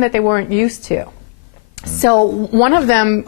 that they weren't used to. So one of them,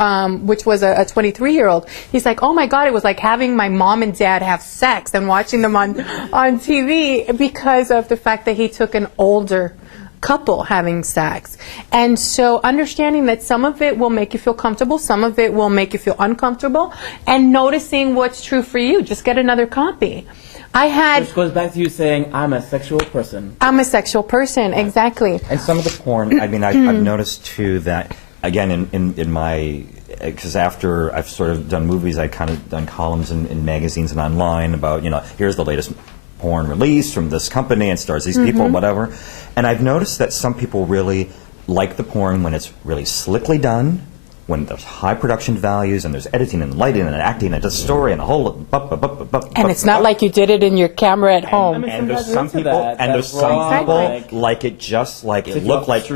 which was a 23-year-old, he's like, oh my God, it was like having my mom and dad have sex and watching them on TV because of the fact that he took an older couple having sex. And so understanding that some of it will make you feel comfortable, some of it will make you feel uncomfortable, and noticing what's true for you. Just get another copy. Which goes back to you saying, I'm a sexual person. I'm a sexual person, exactly. And some of the porn, I mean, I've noticed too that, again, in my, because after I've sort of done movies, I've kind of done columns in magazines and online about, you know, here's the latest porn release from this company and stars these people, whatever. And I've noticed that some people really like the porn when it's really slickly done, when there's high production values and there's editing and lighting and acting and just story and a whole and it's not like you did it in your camera at home. And there's some people like it just like it looked like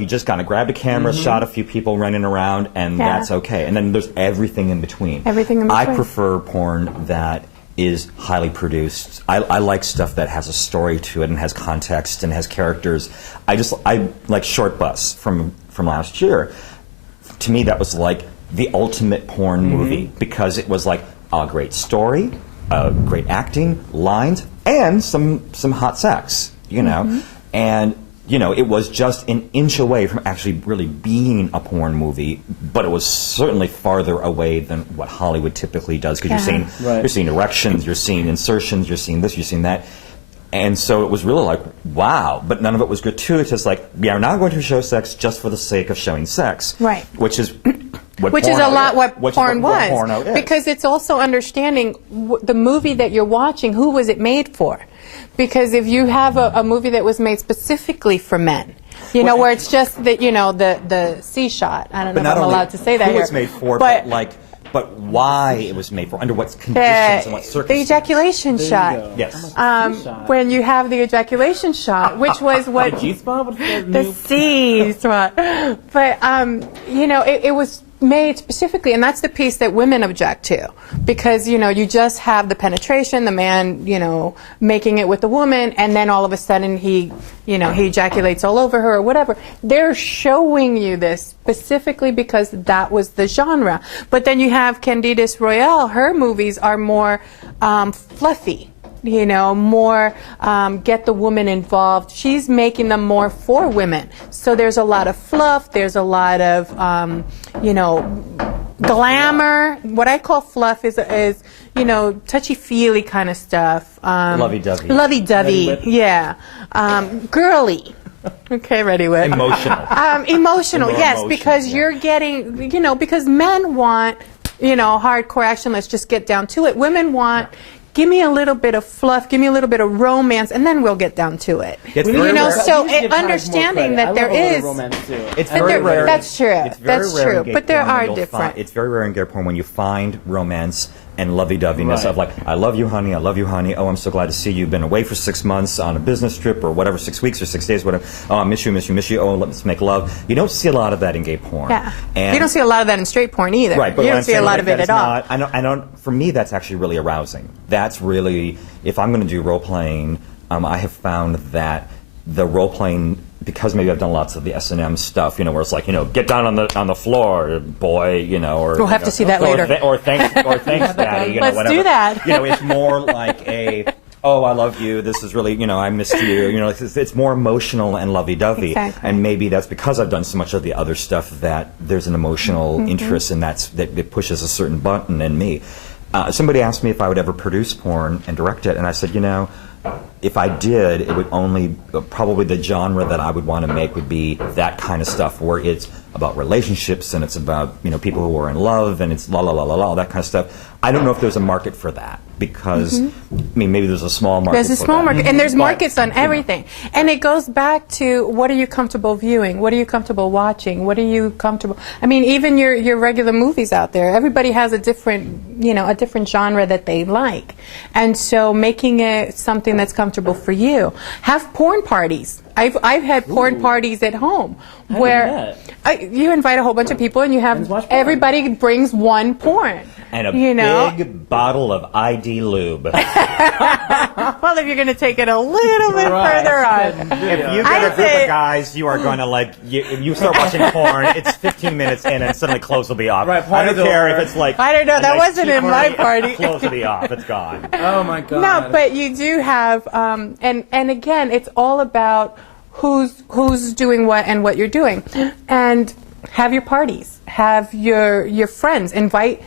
you just kind of grabbed a camera, shot a few people running around, and that's okay. And then there's everything in between. Everything in between. I prefer porn that is highly produced. I like stuff that has a story to it and has context and has characters. I like Short Bus from last year. To me, that was like the ultimate porn movie because it was like a great story, great acting, lines, and some hot sex, you know. And, you know, it was just an inch away from actually really being a porn movie, but it was certainly farther away than what Hollywood typically does because you're seeing erections, you're seeing insertions, you're seeing this, you're seeing that. And so it was really like, wow, but none of it was gratuitous, like, we are not going to show sex just for the sake of showing sex. Right. Which is what Which is a lot what porn was. What porno is. Because it's also understanding the movie that you're watching, who was it made for? Because if you have a movie that was made specifically for men, you know, where it's just that, you know, the C shot. I don't know if I'm allowed to say that here. Who it's made for, but like, but why it was made for, under what conditions and what circumstances. The ejaculation shot. Yes. When you have the ejaculation shot, which was what the G-spot? the C spot. But you know, it was made specifically, and that's the piece that women object to, because, you know, you just have the penetration, the man, you know, making it with the woman, and then all of a sudden he, you know, he ejaculates all over her or whatever. They're showing you this specifically because that was the genre. But then you have Candice Royale, her movies are more fluffy. You know, more get the woman involved. She's making them more for women. So there's a lot of fluff. There's a lot of, you know, glamour. What I call fluff is you know, touchy-feely kind of stuff. Lovey-dovey. Lovey-dovey, yeah. Girly. Okay, ready with. Emotional. Emotional, yes, because you're getting, you know, because men want, you know, hardcore action, let's just get down to it. Women want... Give me a little bit of fluff, give me a little bit of romance, and then we'll get down to it. You know, so understanding that there is... It's very rare. That's true. It's very That's rare true. But there are different. It's very rare in gay porn when you find romance and lovey-doveyness of like, I love you, honey, I love you, honey. Oh, I'm so glad to see you. You've been away for 6 months on a business trip or whatever, 6 weeks or 6 days, whatever. Oh, I miss you, miss you, miss you. Oh, let's make love. You don't see a lot of that in gay porn. Yeah. And you don't see a lot of that in straight porn either. Right, but you don't see a lot of it at all. I don't. For me, that's actually really arousing. That's really, if I'm going to do role playing, I have found that the role playing, because maybe I've done lots of the S&M stuff, you know, where it's like, you know, get down on the floor, boy, you know, or we'll have to see that later. Or thanks, daddy, you know, Let's whatever. do that. You know, it's more like a, oh, I love you. This is really, you know, I missed you. You know, it's more emotional and lovey-dovey. Exactly. And maybe that's because I've done so much of the other stuff that there's an emotional interest, and that it pushes a certain button in me. Somebody asked me if I would ever produce porn and direct it, and I said, you know, if I did, it would only, probably the genre that I would want to make would be that kind of stuff where it's about relationships and it's about, you know, people who are in love and it's la la la la la, that kind of stuff. I don't know if there's a market for that because, I mean, maybe there's a small market. There's a small market, and there's markets on everything. And it goes back to, what are you comfortable viewing? What are you comfortable watching? What are you comfortable? I mean, even your regular movies out there, everybody has a different, you know, a different genre that they like. And so making it something that's comfortable for you. Have porn parties. I've had porn parties at home where you invite a whole bunch of people and you have everybody brings one porn. And a big bottle of ID lube. Well, if you're going to take it a little bit further on. If you get a group of guys, you are going to you start watching porn, it's 15 minutes in and suddenly clothes will be off. Right, I don't care if it's like... I don't know, that wasn't in my party. Clothes will be off, it's gone. Oh my God. No, but you do have, and again, it's all about who's doing what and what you're doing. And have your parties. Have your friends. Invite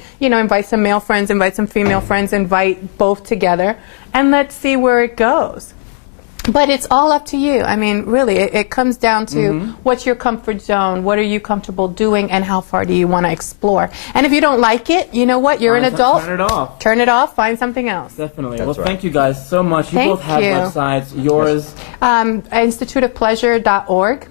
some male friends, invite some female friends, invite both together, and let's see where it goes. But it's all up to you. I mean, really, it comes down to what's your comfort zone, what are you comfortable doing, and how far do you want to explore. And if you don't like it, you know what? You're an adult. Turn it off. Turn it off. Find something else. Definitely. That's right. Thank you guys so much. You both have websites. Yours? Instituteofpleasure.org.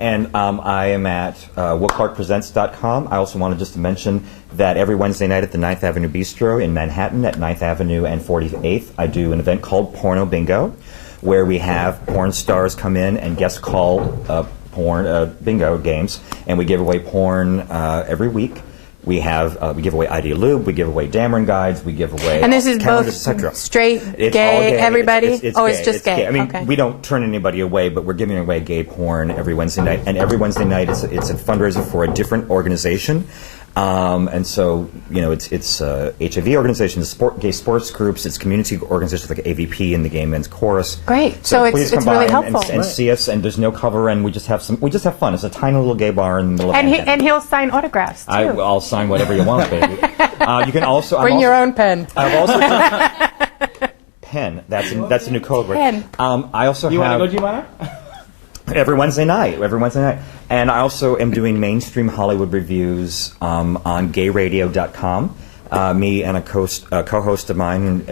And I am at willclarkpresents.com. I also wanted just to mention that every Wednesday night at the 9th Avenue Bistro in Manhattan at 9th Avenue and 48th, I do an event called Porno Bingo, where we have porn stars come in and guest call porn bingo games, and we give away porn every week. We give away ID Lube, we give away Dameron guides, we give away and this is calendars, both straight, it's gay, all gay. everybody? It's just gay. I mean, okay. we don't turn anybody away, but we're giving away gay porn every Wednesday night. And every Wednesday night it's a fundraiser for a different organization. And so, it's HIV organizations, gay sports groups, it's community organizations like AVP and the Gay Men's Chorus. Great. So please it's come really by helpful. and see us. And there's no cover, and we just have fun. It's a tiny little gay bar in the middle of Manhattan. And he'll sign autographs too. I'll sign whatever you want, baby. You can also bring your own pen. I've also pen. That's a new code word. Pen. I also You have. want to go, Giovanna? Every Wednesday night. And I also am doing mainstream Hollywood reviews on gayradio.com. Me and a co-host of mine,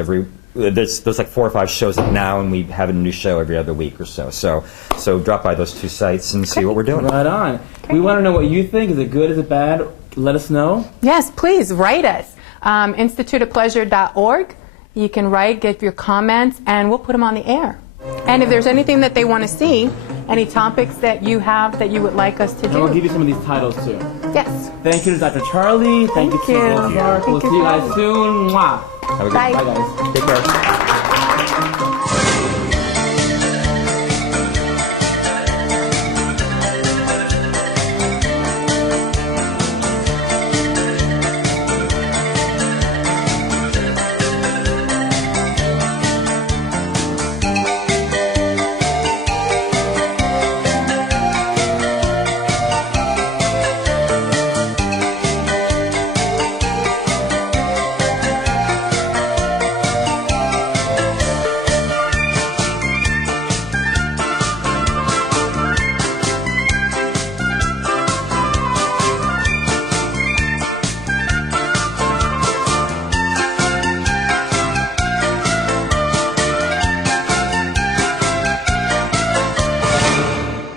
there's like 4 or 5 shows now, and we have a new show every other week or so. So drop by those 2 sites and see what we're doing. Right on. We want to know what you think. Is it good? Is it bad? Let us know. Yes, please write us. Instituteofpleasure.org. You can write, give your comments, and we'll put them on the air. And if there's anything that they want to see, any topics that you have that you would like us to do. And we'll give you some of these titles too. Yes. Thank you to Dr. Charley. Thank you to Will Clark. We'll see you guys soon. Mwah. Have a good Bye. Bye, guys. Take care.